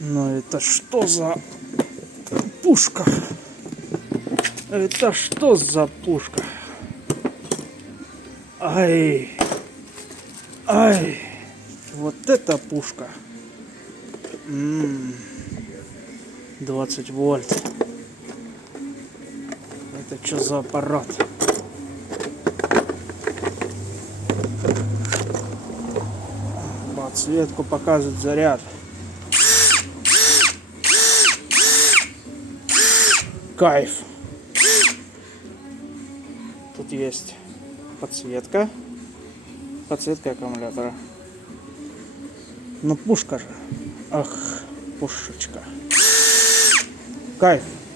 Ну это что за пушка? Это что за пушка? Ай! Ай! Вот это пушка! 20 вольт. Это что за аппарат? Подсветку показывает заряд. Кайф. Тут есть подсветка. Подсветка аккумулятора. Ну пушка же. Ах, пушечка. Кайф.